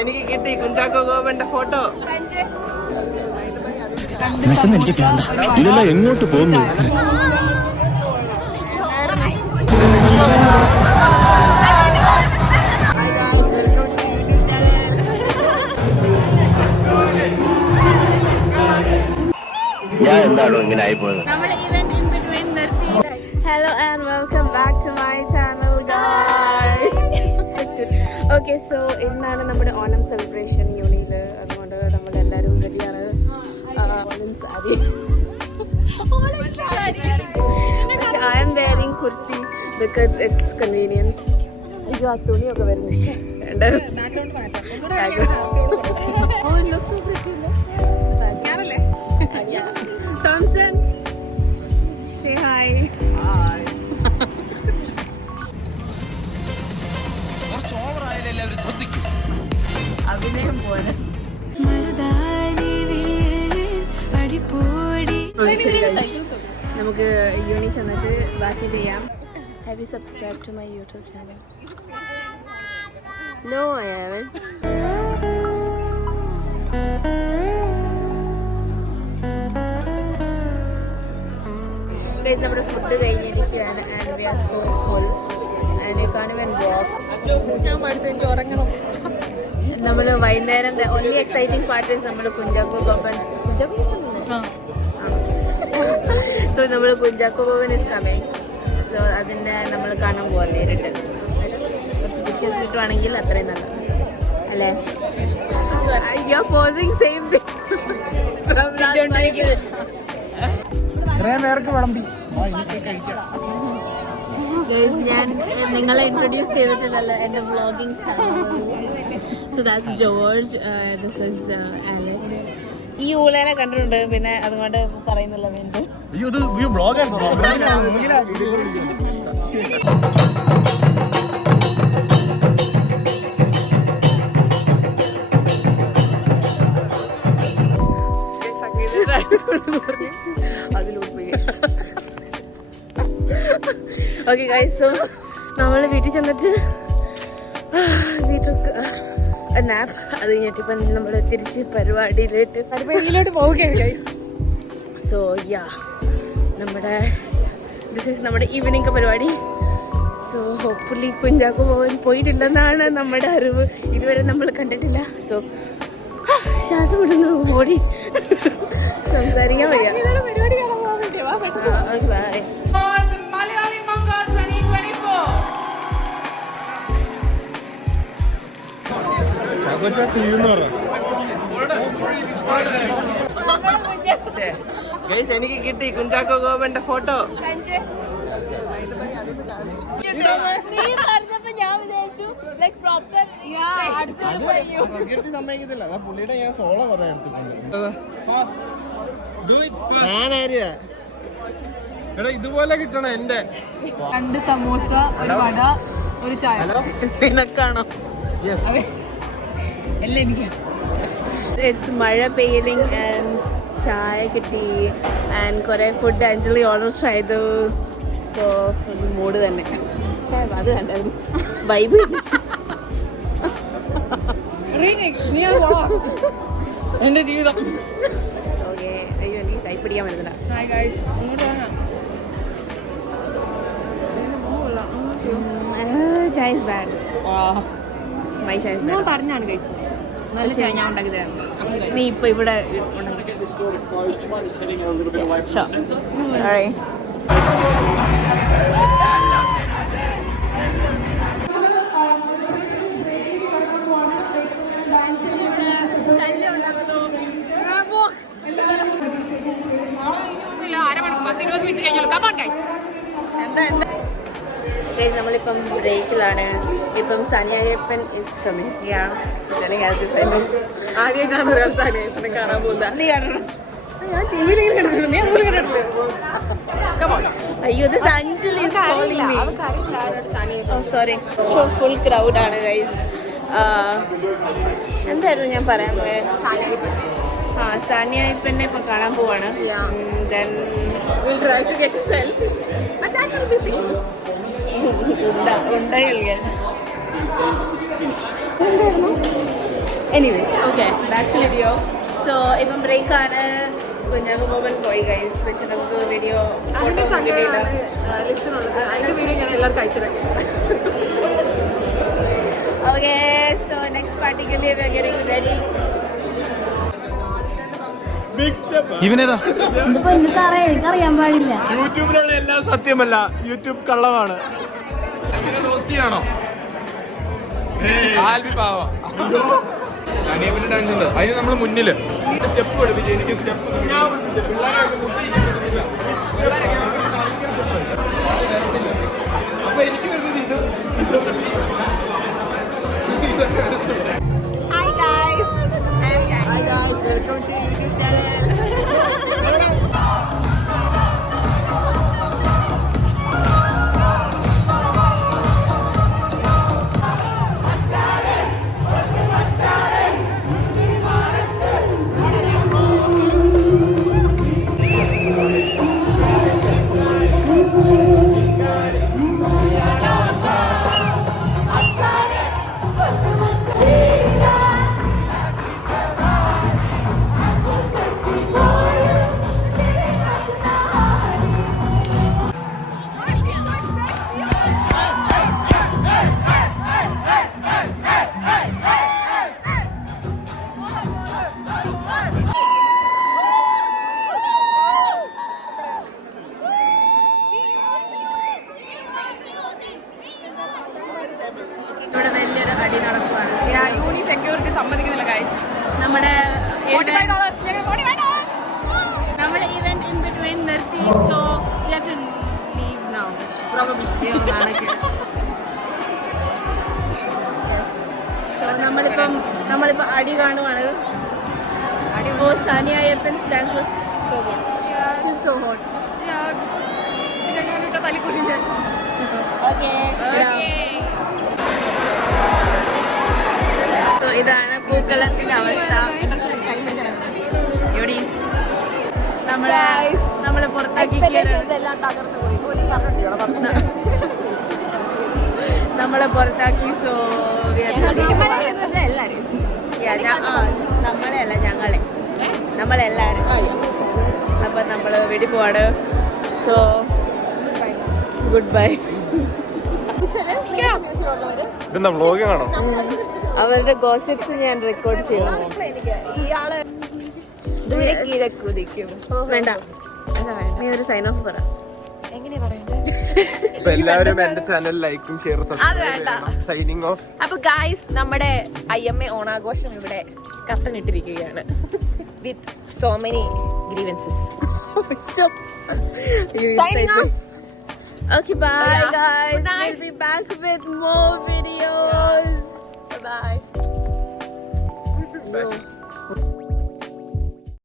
എനിക്ക് കിട്ടി കുഞ്ചാക്കോ ബോബന്റെ ഫോട്ടോ. ഇതെല്ലാം എങ്ങോട്ട് പോകുന്നു? ഞാൻ എന്താണോ ഇങ്ങനെ ആയിപ്പോയത്? Hello and welcome back to my channel, guys. Okay, so ഇന്നാണ് നമ്മുടെ ഓണം സെലിബ്രേഷൻ യൂണിയിൽ. അതുകൊണ്ട് നമ്മളെല്ലാവരും റെഡിയാണ്. I am wearing kurti because it's convenient. അയ്യോ ആ തുണിയൊക്കെ വരുന്നു. Oh, it looks so pretty. Thompson, say hi. Hi. അഭിനയം പോലെ നമുക്ക് യൂണി ചെന്നിട്ട് ബാക്കി ചെയ്യാം. Have you subscribed to my YouTube channel? No, I haven't. നമ്മുടെ ഫുഡ് കഴിഞ്ഞിരിക്കുകയാണ് and we are so full and you can even walk. ഞാൻ മടുത്ത് എനിക്ക് ഉറങ്ങണം. നമ്മൾ വൈകുന്നേരം ഓൺലി എക്സൈറ്റിംഗ് പാർട്ട് നമ്മൾ കുഞ്ചാക്കോ ബോബൻ സോ നമ്മൾ Kunchacko Boban is coming. So അതിൻ്റെ നമ്മൾ കാണാൻ പോകാൻ നേരിട്ട് കുറച്ച് പിക്ചേഴ്സ് കിട്ടുവാണെങ്കിൽ അത്രയും നല്ലത് അല്ലേ? You are pausing same thing. ഞാൻ നിങ്ങളെ ഇൻട്രൊഡ്യൂസ് ചെയ്തിട്ടില്ലല്ലോ എൻ്റെ vlogging channel. So that's George, this is Alex. ഈ ഊളേനെ കണ്ടിട്ടുണ്ട്, പിന്നെ അതുകൊണ്ട് പറയുന്നില്ല വീണ്ടും. ഓക്കെ ഗൈസ്, സോ നമ്മൾ വീട്ടിൽ ചെന്നിട്ട് നാപ്പ്. അത് കഴിഞ്ഞിട്ട് ഇപ്പം നമ്മൾ തിരിച്ച് പരിപാടിയിലോട്ട് പോവുകയാണ് guys. So yeah, this is നമ്മുടെ ഈവനിങ് പരിപാടി. സോ ഹോപ്പ്ഫുള്ളി കുഞ്ചാക്കോ പോകാൻ പോയിട്ടില്ലെന്നാണ് നമ്മുടെ അറിവ്. ഇതുവരെ നമ്മൾ കണ്ടിട്ടില്ല. സോ ശ്വാസം വിടുന്നു, ഓടി സംസാരിക്കാൻ വയ്യ. പരിപാടി കാണാൻ പോകാൻ പറ്റിയ ബൈ. എനിക്ക് കിട്ടി കുഞ്ചാക്കോ ബോബന്റെ ഫോട്ടോ. സമ്മതിക്കത്തില്ല, പുള്ളിയുടെ ഞാൻ സോളോ കുറെ എടുത്തിട്ടുണ്ട്. ഇതുപോലെ കിട്ടണം എന്റെ 2 സമൂസ, ഒരു വട, ഒരു ചായ. നിനക്കാണോ? എല്ലാം എനിക്ക്. ഇറ്റ്സ് മഴ പെയ്യലിംഗ് ആൻഡ് ചായ കിട്ടി ആൻഡ് കുറെ ഫുഡ് ആഞ്ജലി ഓർഡർ ചെയ്തു. സോ ഫുൾ മൂഡ് തന്നെ. അത് കണ്ടായിരുന്നു വൈബ്. എന്റെ ജീവിതം. ഓക്കെ, അയ്യോ എനിക്ക് കൈ പിടിക്കാൻ പറ്റുന്നില്ല. ചായ ഇസ് ബാഡ്. മൈ ചായ ഇസ് ബാഡ്. പറഞ്ഞാണ് ഗൈസ്, നല്ല ചായ ഞാൻ ഉണ്ടാക്കി തരാം. നീ ഇപ്പൊ ഇവിടെ നമ്മളിപ്പം ബ്രേക്കിലാണ്. ഇപ്പം സനിയപ്പൻ ഇസ് കമ്മിങ്. ആദ്യമായിട്ടാണ് ഒരാൾ സനിയപ്പനെ കാണാൻ പോകുന്നത്. നീ കാണണം? ഞാൻ ടി വിയിൽ അയ്യോ, ഇത് അഞ്ജലി സോറി. സോ ഫുൾ ക്രൗഡാണ് ഗൈസ്. എന്തായിരുന്നു ഞാൻ പറയാൻ പോയത്? സാനിയ അയ്യപ്പനെ ഇപ്പം കാണാൻ പോവാണ്. Then We'll try to get a selfie. But that will be seen. Anyways, okay, back to video. So, ഇപ്പം ബ്രേക്ക് ആണ്. കുഞ്ഞാക്ക് പോകാൻ പോയി ഗൈസ്. പക്ഷെ നമുക്ക് വീഡിയോ ഫോട്ടോ കിട്ടിയില്ല. അതിന്റെ വീഡിയോ ഞാൻ എല്ലാവർക്കും അയച്ചത്. Okay, so next party ke liye we are getting ready. ഇവനേതാ ഇതിപ്പോ ഇന്ന് സാറേ എനിക്കറിയാൻ പാടില്ല. യൂട്യൂബിലുള്ള എല്ലാം സത്യമല്ല, യൂട്യൂബ് കള്ളമാണ്. ആണോ ആൽബി പാവ അനിയപ്പന്റെ ഡാൻസ് ഉണ്ട്, അതിന് നമ്മള് മുന്നില് സ്റ്റെപ്പ് പഠിപ്പിച്ചു. എനിക്ക് സ്റ്റെപ്പ് അപ്പൊ എനിക്ക് വരുന്നത് ഇത്. Hi guys. Hi guys, welcome to YouTube channel. ഇവിടെ വലിയൊരു അടി നടക്കുവാണ്. യൂണി സെക്യൂരിറ്റി സമ്മതിക്കുന്നില്ല ഗൈസ്. നമ്മുടെ $45. നമ്മുടെ ഇവന്റ് ഇൻ ബിറ്റ്വീൻ നിർത്തി. So we have to leave now probably. Yes. So നമ്മളിപ്പം അടി കാണുവാണ്. അടി was Sania Ayappan's dance was so good. She's so hot. Okay. So ഇതാണ് പൂക്കളത്തിന്റെ അവസ്ഥ. നമ്മളെ പുറത്താക്കി നമ്മളെ പുറത്താക്കി. സോ നമ്മളെയല്ല നമ്മളെല്ലാരും അപ്പൊ നമ്മള് വീട്ടിൽ പോവാണ്. So good bye. ഇതെന്താ വ്ലോഗിംഗ് ആണോ? അവരുടെ ഗോസിപ്സ് ഞാൻ റെക്കോർഡ് ചെയ്യണം. വേണ്ട, നീ ഒരു സൈൻ ഓഫ് പറ. എല്ലാവരും എന്റെ ചാനൽ ലൈക്കും ഷെയർ സൈനിങ് ഓഫ്. അപ്പൊ ഗായ്സ്, നമ്മുടെ IMA ഓണാഘോഷം ഇവിടെ കർട്ടൻ ഇട്ടിരിക്കുകയാണ് with so many grievances. Signing off. Okay, bye Yeah. guys. Good night. We'll be back with more videos. Bye. Yo.